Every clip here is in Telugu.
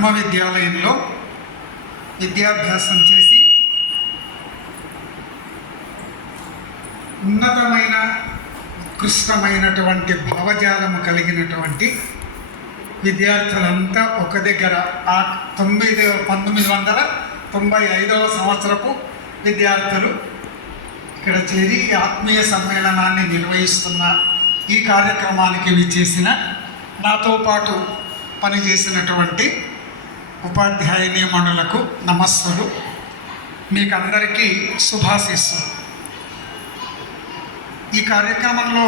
ధర్మ విద్యాలయంలో విద్యాభ్యాసం చేసి ఉన్నతమైన ఉత్కృష్టమైనటువంటి భావజాలము కలిగినటువంటి విద్యార్థులంతా ఒక దగ్గర ఆ 1995వ సంవత్సరపు విద్యార్థులు ఇక్కడ చేరి ఆత్మీయ సమ్మేళనాన్ని నిర్వహిస్తున్న ఈ కార్యక్రమానికి విచ్చేసిన నాతో పాటు పనిచేసినటువంటి ఉపాధ్యాయుని మణులకు నమస్సులు. మీకందరికీ శుభాశీస్సులు. ఈ కార్యక్రమంలో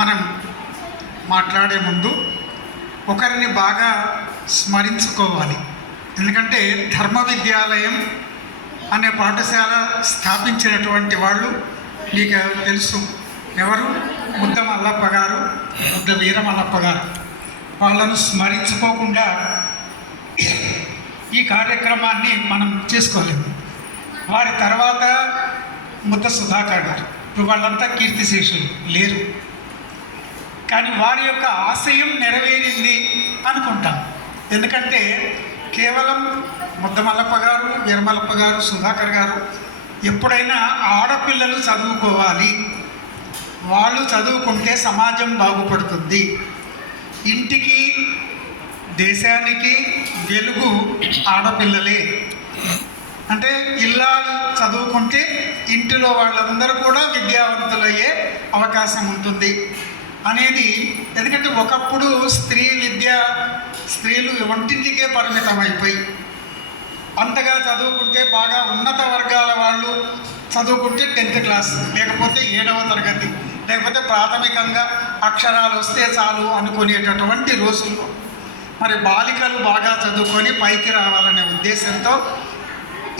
మనం మాట్లాడే ముందు ఒకరిని బాగా స్మరించుకోవాలి. ఎందుకంటే ధర్మ విద్యాలయం అనే పాఠశాల స్థాపించినటువంటి వాళ్ళు మీకు తెలుసు. ఎవరు? ముద్ద మల్లప్ప గారు, ముద్ద వీరమల్లప్ప గారు. వాళ్ళను స్మరించుకోకుండా ఈ కార్యక్రమాన్ని మనం చేసుకోలేము. వారి తర్వాత ముద్ద సుధాకర్ గారు. ఇప్పుడు వాళ్ళంతా కీర్తిశేషులు లేరు, కానీ వారి యొక్క ఆశయం నెరవేరింది అనుకుంటాం. ఎందుకంటే కేవలం ముద్ద మల్లప్ప గారు, వీరమల్లప్ప గారు, సుధాకర్ గారు ఎప్పుడైనా ఆడపిల్లలు చదువుకోవాలి, వాళ్ళు చదువుకుంటే సమాజం బాగుపడుతుంది, ఇంటికి దేశానికి వెలుగు ఆడపిల్లలే, అంటే ఇల్లాలు చదువుకుంటే ఇంటిలో వాళ్ళందరూ కూడా విద్యావంతులయ్యే అవకాశం ఉంటుంది అనేది. ఎందుకంటే ఒకప్పుడు స్త్రీలు వంటింటికే పరిమితమైపోయి అంతగా చదువుకుంటే బాగా ఉన్నత వర్గాల వాళ్ళు చదువుకుంటే 10th క్లాస్, లేకపోతే 7వ తరగతి, లేకపోతే ప్రాథమికంగా అక్షరాలు వస్తే చాలు అనుకునేటటువంటి రోజుల్లో మరి బాలికలు బాగా చదువుకొని పైకి రావాలనే ఉద్దేశంతో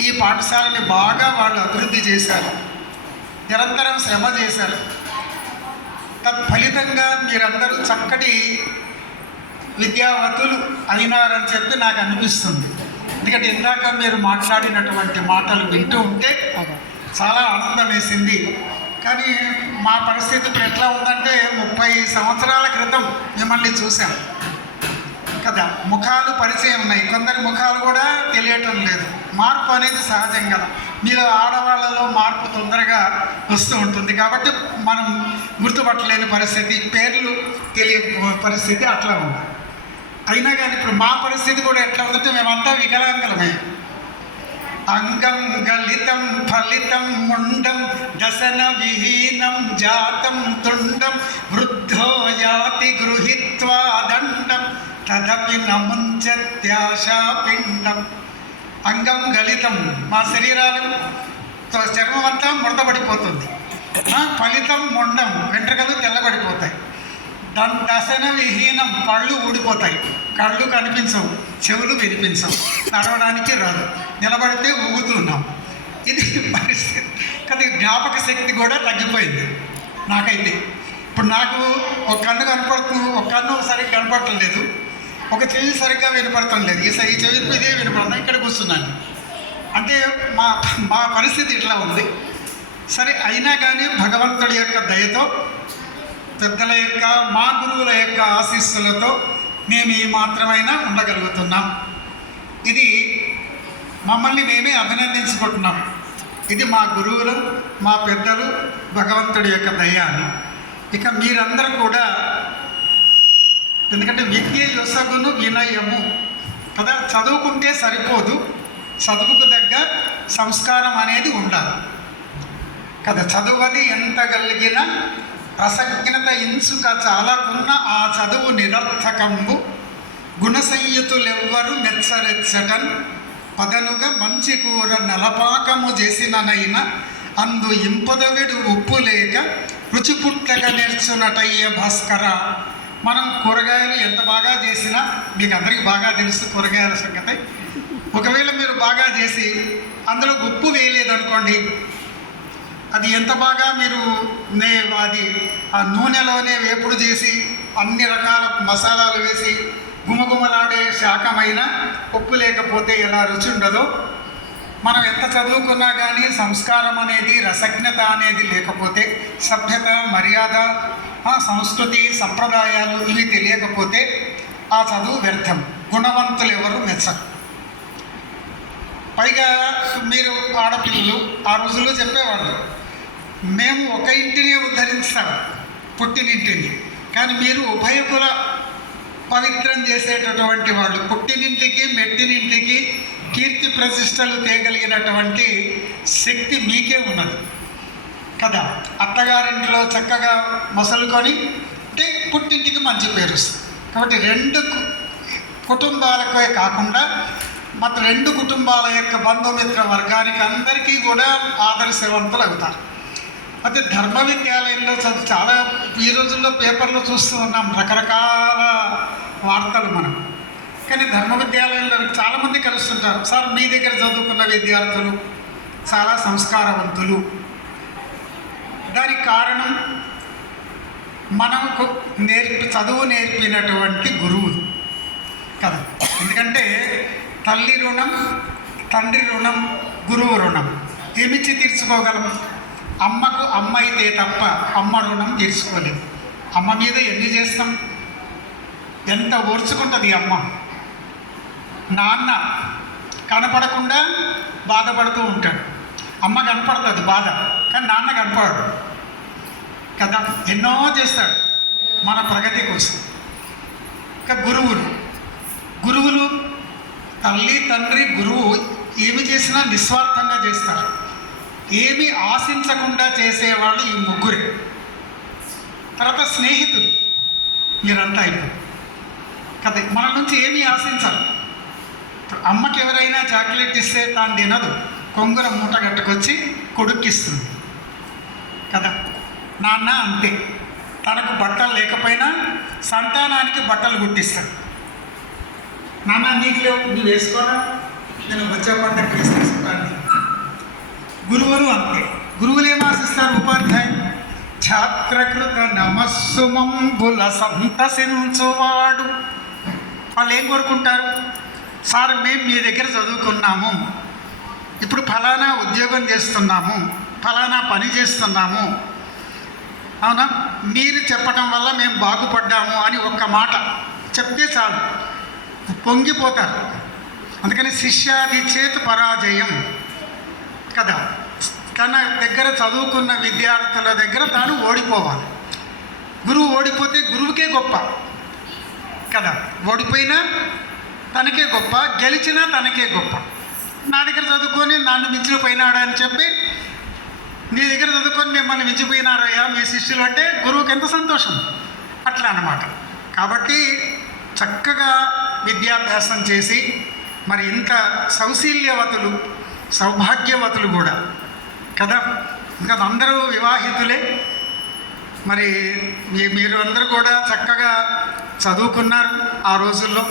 ఈ పాఠశాలని బాగా వాళ్ళు అభివృద్ధి చేశారు, నిరంతరం శ్రమ చేశారు. తత్ఫలితంగా మీరందరూ చక్కటి విద్యావంతులు అయినారని చెప్పి నాకు అనిపిస్తుంది. ఎందుకంటే ఇందాక మీరు మాట్లాడినటువంటి మాటలు వింటూ ఉంటే చాలా ఆనందం వేసింది. కానీ మా పరిస్థితి ఇప్పుడు ఎట్లా ఉందంటే 30 సంవత్సరాల క్రితం మిమ్మల్ని చూశాం కదా, ముఖాలు పరిచయం ఉన్నాయి, కొందరి ముఖాలు కూడా తెలియటం లేదు. మార్పు అనేది సహజం కదా. మీరు ఆడవాళ్ళలో మార్పు తొందరగా వస్తూ ఉంటుంది కాబట్టి మనం గుర్తుపట్టలేని పరిస్థితి, పేర్లు తెలియ పరిస్థితి అట్లా ఉంది. అయినా కానీ ఇప్పుడు మా పరిస్థితి కూడా ఎట్లా ఉందంటే మేమంతా వికలాంగులమే. అంగం గలితం ఫలితం ముండం దశన విహీనం జాతం తుండం వృద్ధో యాతి గృహీత్వా దండం తదపి నముంచత్యాశాపిండం. అంగం గలితం, మా శరీరాలు చర్మం అంతా ముడతపడిపోతుంది. ఫలితం ముండం, వెంట్రుకలు తెల్లబడిపోతాయి. దశన విహీనం, పళ్ళు ఊడిపోతాయి, కళ్ళు కనిపించవు, చెవులు వినిపించవు, నడవడానికి రాదు, నిలబడితే ఊగుతున్నాం. ఇది పరిస్థితి కదా. జ్ఞాపక శక్తి కూడా తగ్గిపోయింది నాకైతే. ఇప్పుడు నాకు ఒక కన్ను కనపడుతుంది, ఒక కన్ను సరిగ్గా కనపడటం లేదు, ఒక చెవి సరిగ్గా వినపడటం లేదు, ఈ చెవి ఇదే వినపడుతుంది, ఇక్కడ కూర్చున్నాను. అంటే మా పరిస్థితి ఇట్లా ఉంది. సరే, అయినా కానీ భగవంతుడి యొక్క దయతో, పెద్దల యొక్క, మా గురువుల యొక్క ఆశీస్సులతో మేము ఈ మాత్రమైనా ఉండగలుగుతున్నాం. ఇది మమ్మల్ని మేమే అభినందించుకుంటున్నాం. ఇది మా గురువులు, మా పెద్దలు, భగవంతుడి యొక్క దయ అని. ఇక మీరందరూ కూడా, ఎందుకంటే విద్య యొసగును వినయము కదా, చదువుకుంటే సరిపోదు, చదువుకు తగ్గ సంస్కారం అనేది ఉండాలి కదా. చదువది ఎంత కలిగిన రసజ్ఞత ఇంచుక చాలకున్న ఆ చదువు నిరర్థకంబు గుణసంయుతులెవ్వరు మెచ్చరెచ్చటన్ పదనుగా మంచి కూర నలపాకము చేసిననైనా అందు ఇంపదవిడు ఉప్పు లేక రుచి పుట్టక నేర్చునటయ్య భాస్కర. మనం కూరగాయలు ఎంత బాగా చేసినా, మీకు అందరికీ బాగా తెలుసు కూరగాయల సంగతి. ఒకవేళ మీరు బాగా చేసి అందులో ఉప్పు వేయలేదనుకోండి, అది ఎంత బాగా మీరు అది ఆ నూనెలోనే వేపుడు చేసి అన్ని రకాల మసాలాలు వేసి గుమగుమలాడే శాఖమైన ఉప్పు లేకపోతే ఎలా రుచి ఉండదో, మనం ఎంత చదువుకున్నా కానీ సంస్కారం అనేది, రసజ్ఞత అనేది లేకపోతే, సభ్యత, మర్యాద, సంస్కృతి, సంప్రదాయాలు ఇవి తెలియకపోతే ఆ చదువు వ్యర్థం, గుణవంతులు ఎవరు మెచ్చరు. పైగా మీరు ఆడపిల్లలు ఆ రోజుల్లో చెప్పేవాళ్ళు, మేము ఒక ఇంటిని ఉద్ధరిస్తాం, పుట్టినింటిని, కానీ మీరు ఉభయకుల పవిత్రం చేసేటటువంటి వాళ్ళు, పుట్టినింటికి మెట్టినింటికి కీర్తి ప్రతిష్టలు తేగలిగినటువంటి శక్తి మీకే ఉన్నది కదా. అత్తగారింట్లో చక్కగా మసలుకొని అంటే పుట్టింటికి మంచి పేరు వస్తుంది. కాబట్టి రెండు కుటుంబాలకే కాకుండా మొత్తం రెండు కుటుంబాల యొక్క బంధుమిత్ర వర్గానికి అందరికీ కూడా ఆదర్శవంతులు అవుతారు. అయితే ధర్మ విద్యాలయంలో చదువు చాలా ఈ రోజుల్లో పేపర్లో చూస్తూ ఉన్నాం రకరకాల వార్తలు మనం. కానీ ధర్మ విద్యాలయంలో చాలామంది కలుస్తుంటారు. సార్ మీ దగ్గర చదువుకున్న విద్యార్థులు చాలా సంస్కారవంతులు. దానికి కారణం మనకు చదువు నేర్పినటువంటి గురువులు కదా. ఎందుకంటే తల్లి రుణం, తండ్రి రుణం, గురువు రుణం ఏమిచ్చి తీర్చుకోగలం? అమ్మకు అమ్మ అయితే తప్ప అమ్మ రుణం తీర్చుకోలేదు. అమ్మ మీద ఎన్ని చేస్తాం, ఎంత ఓర్చుకుంటుంది అమ్మ. నాన్న కనపడకుండా బాధపడుతూ ఉంటాడు, అమ్మ కనపడుతుంది బాధ, కానీ నాన్న కనపడడు కదా. ఎన్నో చేస్తాడు మన ప్రగతి కోసం. ఇంకా గురువులు తల్లి, తండ్రి, గురువు ఏమి చేసినా నిస్వార్థంగా చేస్తారు. ఏమి ఆశించకుండా చేసేవాళ్ళు ఈ ముగ్గురే. తర్వాత స్నేహితులు మీరంతా ఇప్పుడు కదా, మన నుంచి ఏమీ ఆశించరు. అమ్మకి ఎవరైనా చాక్లెట్ ఇస్తే తాను తినదు, కొంగుర మూట కట్టుకొచ్చి కొడుక్కిస్తుంది కదా. నాన్న అంతే, తనకు బట్టలు లేకపోయినా సంతానానికి బట్టలు కుట్టిస్తాడు. నాన్న నీకు లేవు, నువ్వు వేసుకోనా, నేను వచ్చే పంటకు వేసుకుంటాను. గురువులు అంతే, గురువులు ఏం ఆశిస్తారు? ఉపాధ్యాయులు ఛాత్రకృత నమస్సుమంబుల సంతసించువాడు. వాళ్ళు ఏం కోరుకుంటారు? సార్ మేము మీ దగ్గర చదువుకున్నాము, ఇప్పుడు ఫలానా ఉద్యోగం చేస్తున్నాము, ఫలానా పని చేస్తున్నాము, అవునా, మీరు చెప్పడం వల్ల మేము బాగుపడ్డాము అని ఒక్క మాట చెప్తే చాలు, పొంగిపోతారు. అందుకని శిష్యాది చేతు పరాజయం కదా. తన దగ్గర చదువుకున్న విద్యార్థుల దగ్గర తాను ఓడిపోవాలి. గురువు ఓడిపోతే గురువుకే గొప్ప కదా. ఓడిపోయినా తనకే గొప్ప, గెలిచినా తనకే గొప్ప. నా దగ్గర చదువుకొని నన్ను మించిపోయినాడు అని చెప్పి నీ దగ్గర చదువుకొని మిమ్మల్ని మించిపోయినారయ్యా మీ శిష్యులు అంటే గురువుకి ఎంత సంతోషం. అట్లా అన్నమాట. కాబట్టి చక్కగా విద్యాభ్యాసం చేసి మరి ఇంత సౌశీల్యవతులు, సౌభాగ్యవతులు కూడా కదా. ఇంకా అందరూ వివాహితులే. మరి మీరు అందరూ కూడా చక్కగా చదువుకున్నారు ఆ రోజుల్లో.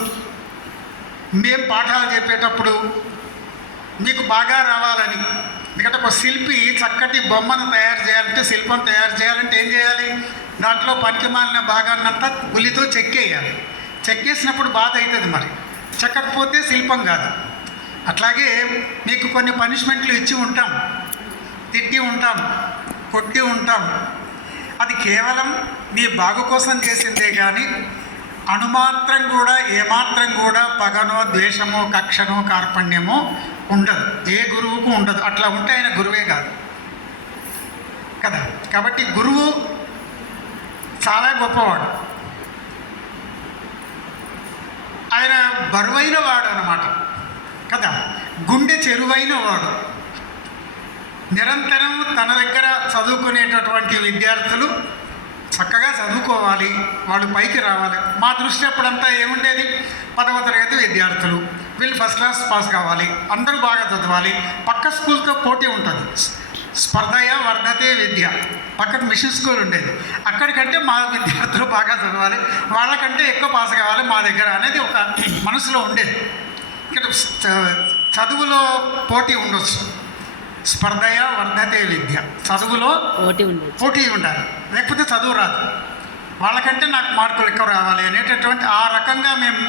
మేము పాఠాలు చెప్పేటప్పుడు మీకు బాగా రావాలని, ఎందుకంటే ఒక శిల్పి చక్కటి బొమ్మను తయారు చేయాలంటే, శిల్పం తయారు చేయాలంటే ఏం చేయాలి? దాంట్లో పనికిమాలిన భాగాన్నంతా ఉలితో చెక్కేయాలి. చెక్కేసినప్పుడు బాధ అవుతుంది, మరి చెక్కకపోతే శిల్పం కాదు. అట్లాగే మీకు కొన్ని పనిష్మెంట్లు ఇచ్చి ఉంటాం, తిట్టి ఉంటాం, కొట్టి ఉంటాం. అది కేవలం మీ బాగు కోసం చేసిందే కానీ అణుమాత్రం కూడా, ఏమాత్రం కూడా పగనో, ద్వేషమో, కక్షనో, కార్పణ్యమో ఉండదు. ఏ గురువుకు ఉండదు. అట్లా ఉంటే ఆయన గురువే కాదు కదా. కాబట్టి గురువు చాలా గొప్పవాడు. ఆయన బరువైన వాడు అన్నమాట కదా. గుండె చెరువైన వాడు. నిరంతరం తన దగ్గర చదువుకునేటటువంటి విద్యార్థులు చక్కగా చదువుకోవాలి, వాళ్ళు పైకి రావాలి. మా దృష్టి అప్పుడంతా ఏముండేది? 10వ తరగతి విద్యార్థులు వీళ్ళు ఫస్ట్ క్లాస్ పాస్ కావాలి, అందరూ బాగా చదవాలి. పక్క స్కూల్తో పోటీ ఉంటుంది. స్పర్ధయ వర్ధతే విద్య. పక్కన మిషన్ స్కూల్ ఉండేది, అక్కడికంటే మా విద్యార్థులు బాగా చదవాలి, వాళ్ళకంటే ఎక్కువ పాస్ కావాలి మా దగ్గర అనేది ఒక మనసులో ఉండేది. ఇక్కడ చదువులో పోటీ ఉండొచ్చు. స్పర్ధయ వర్ధతే విద్య. చదువులో పోటీ ఉండాలి, లేకపోతే చదువు రాదు. వాళ్ళకంటే నాకు మార్కులు ఎక్కువ రావాలి అనేటటువంటి ఆ రకంగా మేము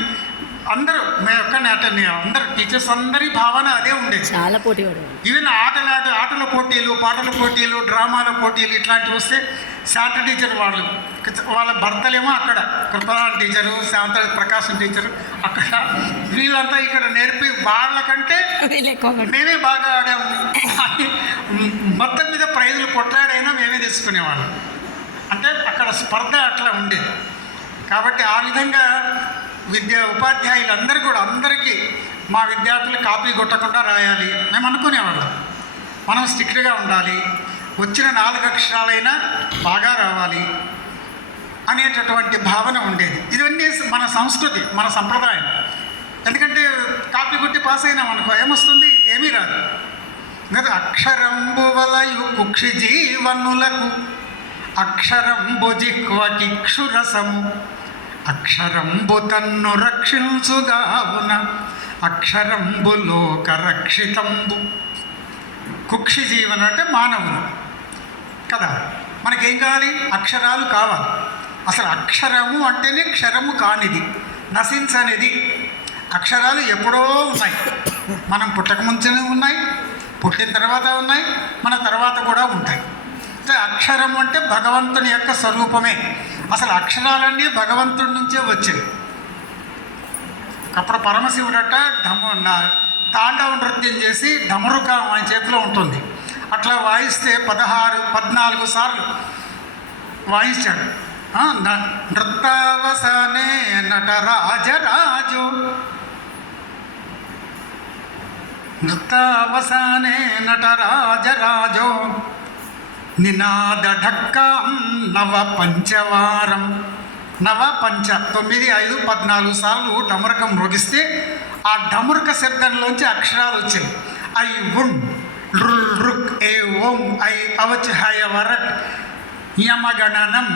అందరూ మేము ఒక్కడిని అటెండ్ అందరు టీచర్స్ అందరి భావన అదే ఉండేది. చాలా పోటీ పడేవాళ్ళు. ఈవెన్ ఆటల పోటీలు, పాటల పోటీలు, డ్రామాల పోటీలు ఇట్లాంటివి వస్తే శాంత టీచర్ వాళ్ళ భర్తలేమో అక్కడ, కృపలాల్ టీచరు, శాంత ప్రకాశం టీచరు అక్కడ, వీళ్ళంతా ఇక్కడ నేర్పి వాళ్ళకంటే మేమే బాగా ఆడాము. మొత్తం మీద ప్రైజులు కొట్లాడైనా మేమే తీసుకునేవాళ్ళం. అంటే అక్కడ స్పర్ధ అట్లా ఉండేది. కాబట్టి ఆ విధంగా ఉపాధ్యాయులందరూ కూడా అందరికీ మా విద్యార్థులు కాపీ కొట్టకుండా రాయాలి మేము అనుకునేవాళ్ళం. మనం స్ట్రిక్ట్గా ఉండాలి, వచ్చిన 4 అక్షరాలైనా బాగా రావాలి అనేటటువంటి భావన ఉండేది. ఇవన్నీ మన సంస్కృతి, మన సంప్రదాయం. ఎందుకంటే కాపీ కొట్టి పాస్ అయినాం అనుకో ఏమొస్తుంది? ఏమీ రాదు. అక్షరంబు వలయు కుక్షి జీవనులకు అక్షరంబు జిహ్వకిక్షురసము అక్షరంబు తన్ను రక్షించుగావున అక్షరంబు లోక రక్షితంబు. కుక్షి జీవనం అంటే మానవులు కదా, మనకేం కావాలి? అక్షరాలు కావాలి. అసలు అక్షరము అంటేనే క్షరము కానిది, నశించనిది. అక్షరాలు ఎప్పుడో ఉన్నాయి, మనం పుట్టకముంచునే ఉన్నాయి, పుట్టిన తర్వాత ఉన్నాయి, మన తర్వాత కూడా ఉంటాయి. అంటే అక్షరం అంటే భగవంతుని యొక్క స్వరూపమే. అసలు అక్షరాలన్నీ భగవంతుడి నుంచే వచ్చాయి. అప్పుడు పరమశివుడట తాండవ నృత్యం చేసి ఢమరుక ఆయన చేతిలో ఉంటుంది. అట్లా వాయిస్తే 14 సార్లు వాయించాడు. నృత్తావసానే నటరాజరాజు నృత్తావసానే నటరాజరాజో నినాద ఢక్కాం నవ పంచవారం. నవ పంచ 9, 5, 14 సార్లు డమరకం మ్రోగిస్తే ఆ డమరుక శబ్దంలోంచి అక్షరాలు వచ్చాయి. ఐ ఉన్ రుల్ రుక్ ఏ ఓం ఐ అవచ్ హయ వరట్ యమగణనం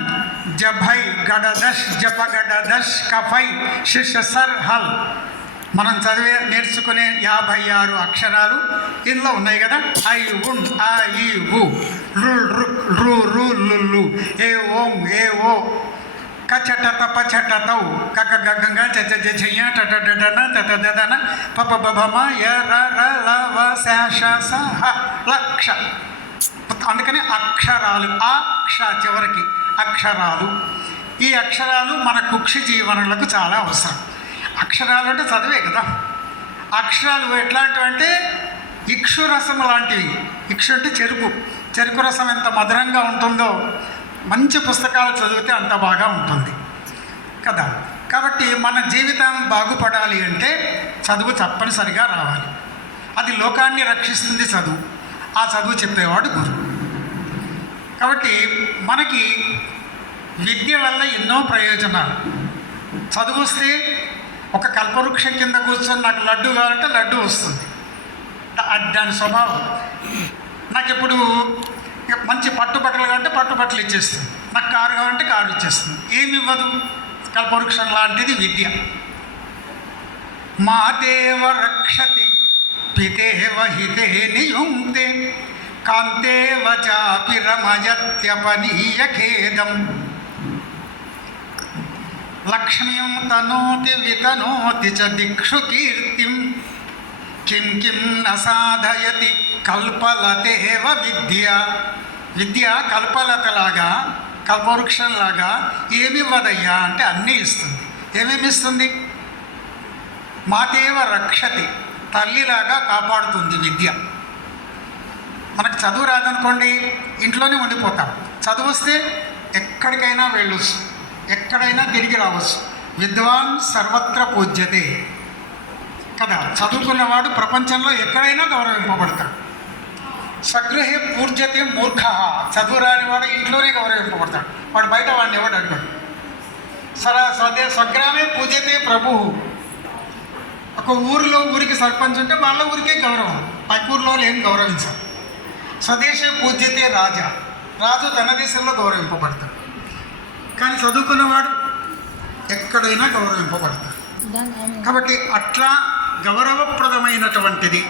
జభై గడదష్ జపగడదష్ కఫై శిష సర్ హల్. మనం నేర్చుకునే 56 అక్షరాలు ఇందులో ఉన్నాయి కదా. ఐ ఉన్ ఆ ఈ ఉ రుల్ రుక్ రు రు లుల్లు ఏ ఓం ఏ ఓ కచట తప చట తౌ కక గగంగా చ జయ టట డన తట దన పప బభమ య ర ర ల వ శ ష స హ లక్ష. అందుకని అక్షరాలు, ఆ క్ష చివరికి అక్షరాలు. ఈ అక్షరాలు మన కుక్షి జీవనలకు చాలా అవసరం. అక్షరాలు అంటే చదివే కదా. అక్షరాలు ఎట్లాంటివి అంటే ఇక్షు రసం లాంటివి. ఇక్షు అంటే చెరుకు రసం ఎంత మధురంగా ఉంటుందో మంచి పుస్తకాలు చదివితే అంత బాగా ఉంటుంది కదా. కాబట్టి మన జీవితం బాగుపడాలి అంటే చదువు తప్పనిసరిగా రావాలి. అది లోకాన్ని రక్షిస్తుంది చదువు. ఆ చదువు చెప్పేవాడు గురువు. కాబట్టి మనకి విద్య వల్ల ఎన్నో ప్రయోజనాలు. చదువు వస్తే ఒక కల్పవృక్షం కింద కూర్చొని నాకు లడ్డు కావాలంటే లడ్డు వస్తుంది, దాని స్వభావం. నాకు ఇప్పుడు మంచి పట్టుబట్టలు కావాలంటే పట్టుబట్టలు ఇచ్చేస్తుంది, నాకు కారు కావాలంటే కారు ఇచ్చేస్తుంది. ఏమి ఇవ్వదు? కల్పవృక్షం లాంటిది విద్య. మాతేవ రక్షతి పితేవ హితే నియుంక్తే కాంతేవ చాపి రమయత్యపనీయ ఖేదం లక్ష్మీం తనోతి వితనోతి చ దిక్షు కీర్తిం కిం కిం న సాధయతి కల్పలతేవ విద్య. విద్య కల్పలతలాగా, కల్పవృక్షంలాగా ఏమివ్వదయ్యా అంటే అన్నీ ఇస్తుంది. ఏమేమి ఇస్తుంది? మాతేవ రక్షతి, తల్లిలాగా కాపాడుతుంది విద్య. మనకు చదువు రాదనుకోండి, ఇంట్లోనే ఉండిపోతాం. చదువు వస్తే ఎక్కడికైనా వెళ్ళొచ్చు, ఎక్కడైనా తిరిగి రావచ్చు. విద్వాన్ సర్వత్ర పూజ్యతే కదా. చదువుకున్నవాడు ప్రపంచంలో ఎక్కడైనా గౌరవింపబడతాడు. స్వగృహే పూజ్యతే మూర్ఖ. చదువు రానివాడు ఇంట్లోనే గౌరవింపబడతాడు. వాడు బయట వాడిని ఎవడు అడ్డాడు. స్వగ్రామే పూజ్యతే ప్రభు. ఒక ఊరికి సర్పంచ్ ఉంటే వాళ్ళ ఊరికే గౌరవం, పక్క ఊరిలో ఏం గౌరవించాలి. స్వదేశే పూజ్యతే రాజా. రాజు తన దేశంలో గౌరవింపబడతాడు. కానీ చదువుకున్నవాడు ఎక్కడైనా గౌరవింపబడతాడు. కాబట్టి అట్లా గౌరవప్రదమైనటువంటిది,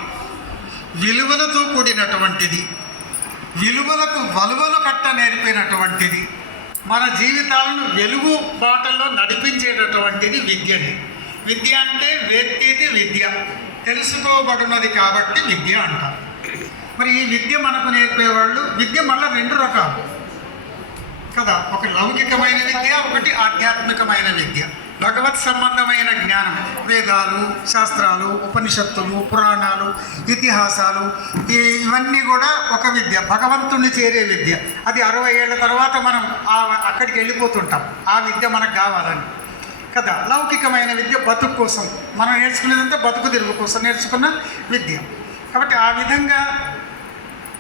విలువలతో కూడినటువంటిది, విలువలకు వలువలు కట్ట నేర్పినటువంటిది, మన జీవితాలను వెలుగు బాటల్లో నడిపించేటటువంటిది విద్యని. విద్య అంటే వేత్తీతి విద్య, తెలుసుకోబడినది కాబట్టి విద్య అంటారు. మరి ఈ విద్య మనకు నేర్పేవాళ్ళు, విద్య మళ్ళీ 2 రకాలు కదా, ఒక లౌకికమైన విద్య, ఒకటి ఆధ్యాత్మికమైన విద్య. భగవత్ సంబంధమైన జ్ఞానం, వేదాలు, శాస్త్రాలు, ఉపనిషత్తులు, పురాణాలు, ఇతిహాసాలు, ఇవన్నీ కూడా ఒక విద్య, భగవంతుణ్ణి చేరే విద్య. అది 60 ఏళ్ళ తర్వాత మనం అక్కడికి వెళ్ళిపోతుంటాం, ఆ విద్య మనకు కావాలని కదా. లౌకికమైన విద్య బతుకు కోసం మనం నేర్చుకునేదంతా బతుకు తెరువు కోసం నేర్చుకున్న విద్య. కాబట్టి ఆ విధంగా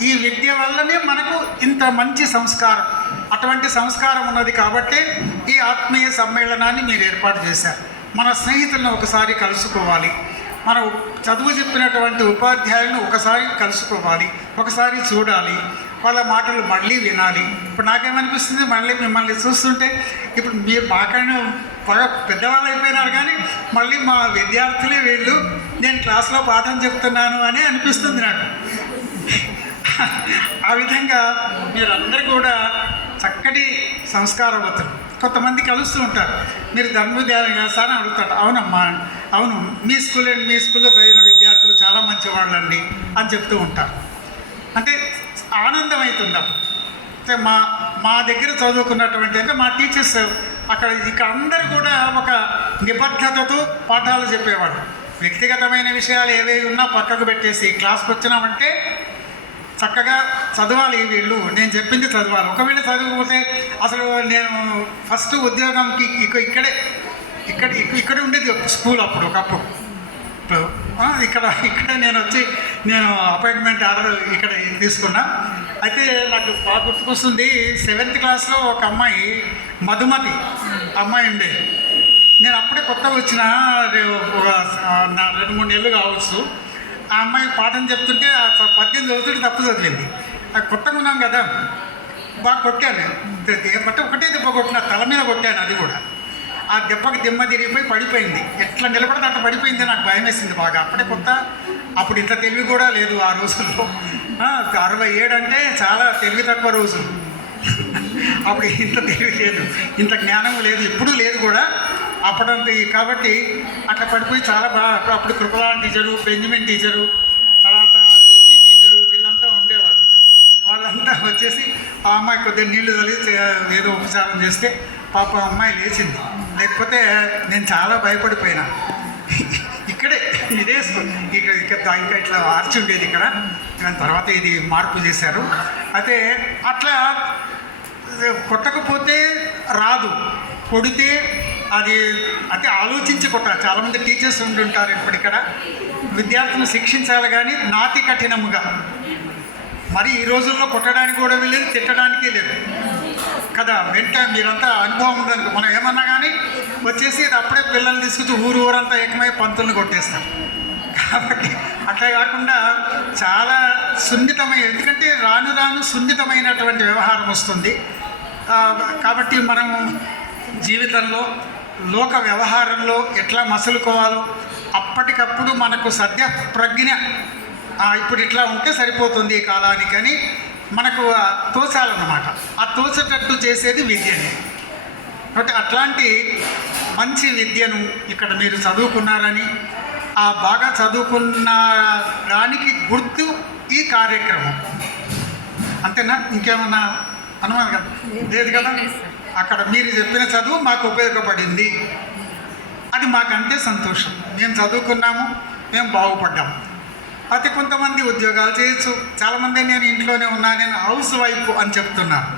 ఈ విద్య వల్లనే మనకు ఇంత మంచి సంస్కారం, అటువంటి సంస్కారం ఉన్నది కాబట్టి ఈ ఆత్మీయ సమ్మేళనాన్ని మీరు ఏర్పాటు చేశారు. మన స్నేహితులను ఒకసారి కలుసుకోవాలి, మనం చదువు చెప్పినటువంటి ఉపాధ్యాయులను ఒకసారి కలుసుకోవాలి, ఒకసారి చూడాలి, వాళ్ళ మాటలు మళ్ళీ వినాలి. ఇప్పుడు నాకేమనిపిస్తుంది, మళ్ళీ మిమ్మల్ని చూస్తుంటే ఇప్పుడు మీరు బాగానే బాగా పెద్దవాళ్ళు అయిపోయినారు, కానీ మళ్ళీ మా విద్యార్థులే వీళ్ళు, నేను క్లాస్లో పాఠం చెప్తున్నాను అని అనిపిస్తుంది నాకు. ఆ విధంగా మీరందరూ కూడా చక్కటి సంస్కారవంతులు. కొంతమంది కలుస్తూ ఉంటారు, మీరు ధర్మవిద్యాలయం సార్ అని అడుగుతారు. అవునమ్మా, అవును, మీ స్కూల్లో చదివిన విద్యార్థులు చాలా మంచివాళ్ళండి అని చెప్తూ ఉంటారు. అంటే ఆనందం అవుతుంది. అంటే మా దగ్గర చదువుకున్నటువంటి, అంటే మా టీచర్స్ ఇక్కడ అందరూ కూడా ఒక నిబద్ధతతో పాఠాలు చెప్పేవాడు. వ్యక్తిగతమైన విషయాలు ఏవేవి ఉన్నా పక్కకు పెట్టేసి క్లాస్కి వచ్చినామంటే చక్కగా చదవాలి, వీళ్ళు నేను చెప్పింది చదవాలి. ఒకవేళ చదవకపోతే అసలు నేను ఫస్ట్ ఉద్యోగంకి ఇక్కడ ఉండేది స్కూల్ అప్పుడు ఒకప్పుడు. ఇక్కడ నేను అపాయింట్మెంట్ ఆర్డర్ ఇక్కడ తీసుకున్నా. అయితే నాకు బాగా గుర్తుకొస్తుంది, 7th క్లాస్లో ఒక అమ్మాయి, మధుమతి అమ్మాయి ఉండేది. నేను అప్పుడే కొత్తగా వచ్చిన 2-3 నెలలు కావచ్చు. ఆ అమ్మాయి పాఠం చెప్తుంటే ఆ పద్యం చదువుతుంటే తప్పు చదివింది. కొత్తగా ఉన్నాం కదా, బాగా కొట్టాను. ఒకటే దెబ్బ కొట్టిన, తల మీద కొట్టాను. అది కూడా ఆ దెబ్బకి దిమ్మ తిరిగిపోయి పడిపోయింది. ఎట్లా నిలబడితే అట్లా పడిపోయింది. నాకు భయం వేసింది బాగా. అప్పుడే కొత్త, అప్పుడు ఇంత తెలివి కూడా లేదు ఆ రోజుల్లో. 67 అంటే చాలా తెలివి తక్కువ రోజులు. అప్పుడు ఇంత తెలివి లేదు, ఇంత జ్ఞానం లేదు, ఇప్పుడు లేదు కూడా అప్పుడంత. కాబట్టి అట్లా పడిపోయి చాలా బాగా, అప్పుడు కృపలాన్ టీచరు, బెంజమిన్ టీచరు, తర్వాత రెడ్డి టీచరు, వీళ్ళంతా ఉండేవాళ్ళు. వాళ్ళంతా వచ్చేసి ఆ అమ్మాయి కొద్దిగా నీళ్లు చల్లి ఏదో ఉపచారం చేస్తే పాప అమ్మాయి లేచింది. లేకపోతే నేను చాలా భయపడిపోయినా. ఇక్కడే ఇదే ఇంకా ఇట్లా ఆర్చి ఉండేది ఇక్కడ, దాని తర్వాత ఇది మార్పు చేశారు. అయితే అట్లా కొట్టకపోతే రాదు, కొడితే అది అంటే ఆలోచించి కొట్టాలి. చాలామంది టీచర్స్ ఉంటుంటారు ఇప్పుడు ఇక్కడ, విద్యార్థులను శిక్షించాలి కానీ నాతి కఠినముగా. మరి ఈ రోజుల్లో కొట్టడానికి కూడా వెళ్ళేది, తిట్టడానికే లేదు కదా. మీరంతా అనుభవం ఉందనుకో, మనం ఏమన్నా కానీ వచ్చేసి అప్పుడే పిల్లల్ని తీసుకొచ్చి ఊరంతా ఏకమై పంతులను కొట్టేస్తారు. కాబట్టి అట్లా కాకుండా చాలా సున్నితమైన, ఎందుకంటే రాను రాను సున్నితమైనటువంటి వ్యవహారం వస్తుంది. కాబట్టి మనం జీవితంలో లోక వ్యవహారంలో ఎట్లా మసులుకోవాలో అప్పటికప్పుడు మనకు సద్య ప్రజ్ఞ, ఇప్పుడు ఇట్లా ఉంటే సరిపోతుంది ఈ కాలానికని మనకు తోచాలన్నమాట. ఆ తోచేటట్టు చేసేది విద్యని. కాబట్టి అట్లాంటి మంచి విద్యను ఇక్కడ మీరు చదువుకున్నారని, ఆ బాగా చదువుకున్న దానికి గుర్తు ఈ కార్యక్రమం. అంతేనా? ఇంకేమన్నా అనుమానం కదా? లేదు కదా? అక్కడ మీరు చెప్పిన చదువు మాకు ఉపయోగపడింది, అది మాకంటే సంతోషం. మేము చదువుకున్నాము, మేము బాగుపడ్డాము. అయితే కొంతమంది ఉద్యోగాలు చేయొచ్చు. చాలామంది నేను ఇంట్లోనే ఉన్నా, నేను హౌస్ వైఫ్ అని చెప్తున్నాను.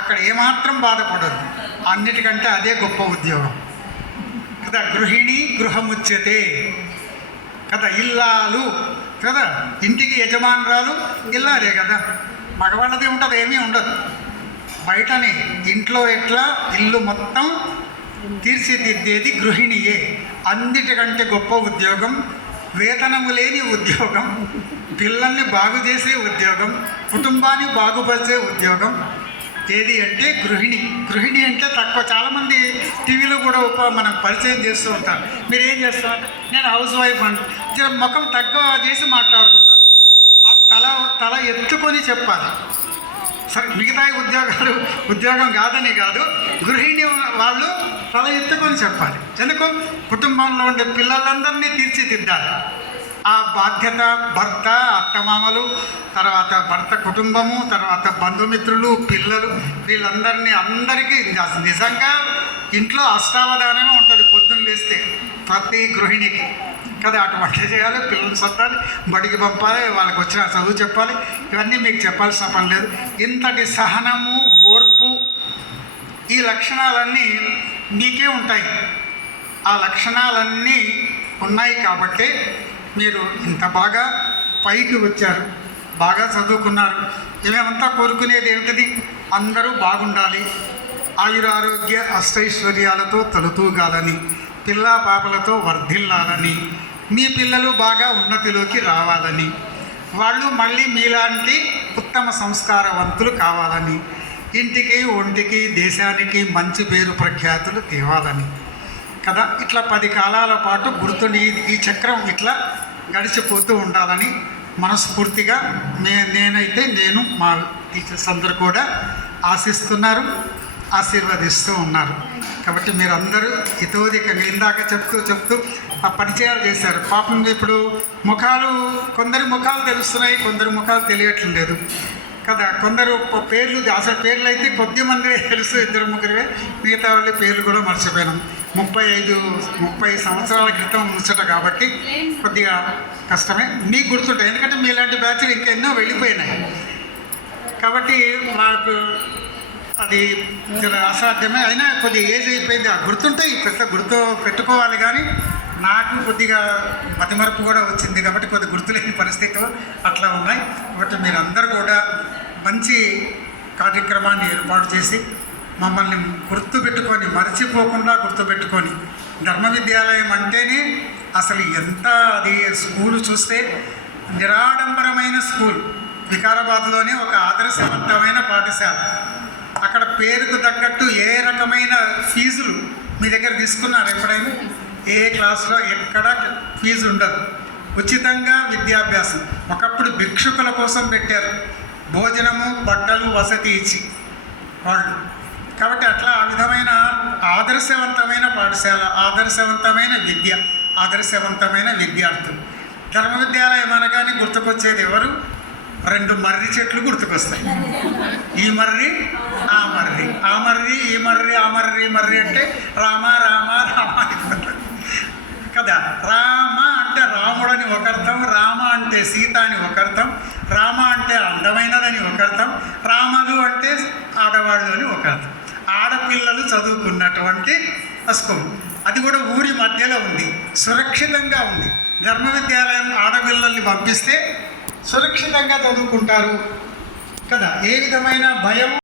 అక్కడ ఏమాత్రం బాధపడదు, అన్నిటికంటే అదే గొప్ప ఉద్యోగం కదా. గృహిణి గృహముచ్యతే కదా, ఇల్లాలు కదా, ఇంటికి యజమానురాలు ఇల్లాలే కదా. మగవాళ్ళది ఉంటుంది, ఏమీ ఉండదు. బయటనే ఇంట్లో ఎట్లా ఇల్లు మొత్తం తీర్చిదిద్దేది గృహిణియే. అన్నిటికంటే గొప్ప ఉద్యోగం, వేతనము లేని ఉద్యోగం, పిల్లల్ని బాగు చేసే ఉద్యోగం, కుటుంబాన్ని బాగుపరిచే ఉద్యోగం ఏది అంటే గృహిణి. గృహిణి అంటే తక్కువ. చాలామంది టీవీలో కూడా మనం పరిచయం చేస్తూ ఉంటారు. మీరు ఏం చేస్తారు? నేను హౌస్ వైఫ్ అంటే ముఖం తక్కువ చేసి మాట్లాడుకుంటారు. తల ఎత్తుకొని చెప్పాలి. సరే, మిగతా ఉద్యోగం కాదని కాదు, గృహిణి వాళ్ళు తల ఎత్తుకొని చెప్పాలి. ఎందుకు? కుటుంబంలో ఉండే పిల్లలందరినీ తీర్చిదిద్దాలి. ఆ బాధ్యత భర్త, అత్తమామలు, తర్వాత భర్త కుటుంబము, తర్వాత బంధుమిత్రులు, పిల్లలు, అందరికీ నిజంగా ఇంట్లో అష్టావధానమే ఉంటుంది పొద్దున్న లేస్తే ప్రతి గృహిణికి కదా. అటు వంట చేయాలి, పిల్లలు సర్దాలి, బడికి పంపాలి, వాళ్ళకి వచ్చిన చదువు చెప్పాలి. ఇవన్నీ మీకు చెప్పాల్సిన పని లేదు. ఇంతటి సహనము, ఓర్పు, ఈ లక్షణాలన్నీ మీకే ఉంటాయి. ఆ లక్షణాలన్నీ ఉన్నాయి కాబట్టే మీరు ఇంత బాగా పైకి వచ్చారు, బాగా చదువుకున్నారు. మేమంతా కోరుకునేది ఏమిటిది? అందరూ బాగుండాలి, ఆయురారోగ్య అష్టైశ్వర్యాలతో తొలతూగాలని, పిల్లా పాపలతో వర్ధిల్లాలని, మీ పిల్లలు బాగా ఉన్నతిలోకి రావాలని, వాళ్ళు మళ్ళీ మీలాంటి ఉత్తమ సంస్కారవంతులు కావాలని, ఇంటికి ఒంటికి దేశానికి మంచి పేరు ప్రఖ్యాతులు తేవాలని కదా. ఇట్లా 10 కాలాల పాటు గుర్తుని ఈ చక్రం ఇట్లా గడిచిపోతూ ఉండాలని మనస్ఫూర్తిగా నేను మా టీచర్స్ అందరూ కూడా ఆశిస్తున్నారు, ఆశీర్వదిస్తూ ఉన్నారు. కాబట్టి మీరందరూ ఇతోధికంగా ఇందాక చెప్తూ ఆ పరిచయాలు చేశారు. పాపం ఇప్పుడు కొందరి ముఖాలు తెలుస్తున్నాయి, కొందరి ముఖాలు తెలియట్లేదు కదా. కొందరు పేర్లు, అసలు పేర్లు అయితే కొద్ది మంది తెలుసు, 2-3, మిగతా వాళ్ళ పేర్లు కూడా మర్చిపోయినాం. 30 సంవత్సరాల క్రితం ముచ్చట కాబట్టి కొద్దిగా కష్టమే. మీకు గుర్తుంటాయి, ఎందుకంటే మీలాంటి బ్యాచ్లు ఇంకా ఎన్నో వెళ్ళిపోయినాయి కాబట్టి మాకు అది అసాధ్యమే. అయినా కొద్దిగా ఏజ్ అయిపోయింది, గుర్తుంటాయి, గుర్తు పెట్టుకోవాలి. కానీ నాకు కొద్దిగా మతిమరుపు కూడా వచ్చింది కాబట్టి కొద్దిగా గుర్తులేని పరిస్థితులు అట్లా ఉన్నాయి. కాబట్టి మీరందరూ కూడా మంచి కార్యక్రమాన్ని ఏర్పాటు చేసి మమ్మల్ని గుర్తుపెట్టుకొని, మర్చిపోకుండా గుర్తుపెట్టుకొని, ధర్మ విద్యాలయం అంటేనే అసలు ఎంత అది స్కూలు చూస్తే నిరాడంబరమైన స్కూల్. వికారాబాద్లోనే ఒక ఆదర్శవంతమైన పాఠశాల. అక్కడ పేరుకు తగ్గట్టు ఏ రకమైన ఫీజులు మీ దగ్గర తీసుకున్నారు ఎప్పుడైనా? ఏ క్లాసులో ఎక్కడ ఫీజు ఉండదు, ఉచితంగా విద్యాభ్యాసం. ఒకప్పుడు భిక్షుకుల కోసం పెట్టారు, భోజనము, బట్టలు, వసతి ఇచ్చి వాళ్ళు. కాబట్టి అట్లా ఆ విధమైన ఆదర్శవంతమైన పాఠశాల, ఆదర్శవంతమైన విద్య, ఆదర్శవంతమైన విద్యార్థులు. ధర్మ విద్యాలయం అనగానే గుర్తుకొచ్చేది ఎవరు? 2 మర్రి చెట్లు గుర్తుకొస్తాయి. ఈ మర్రి, ఆ మర్రి, ఆ మర్రి, ఈ మర్రి, ఆ మర్రి, మర్రి అంటే రామ రామ రామ కదా. రామ అంటే రాముడని ఒక అర్థం, రామ అంటే సీత అని ఒక అర్థం, రామ అంటే అందమైనదని ఒక అర్థం, రామలు అంటే ఆడవాళ్ళు అని ఒక అర్థం. ఆడపిల్లలు చదువుకున్నటువంటి స్కూల్, అది కూడా ఊరి మధ్యలో ఉంది, సురక్షితంగా ఉంది. ధర్మ విద్యాలయం ఆడపిల్లల్ని పంపిస్తే సురక్షితంగా చదువుకుంటారు కదా. ఏ విధమైన భయం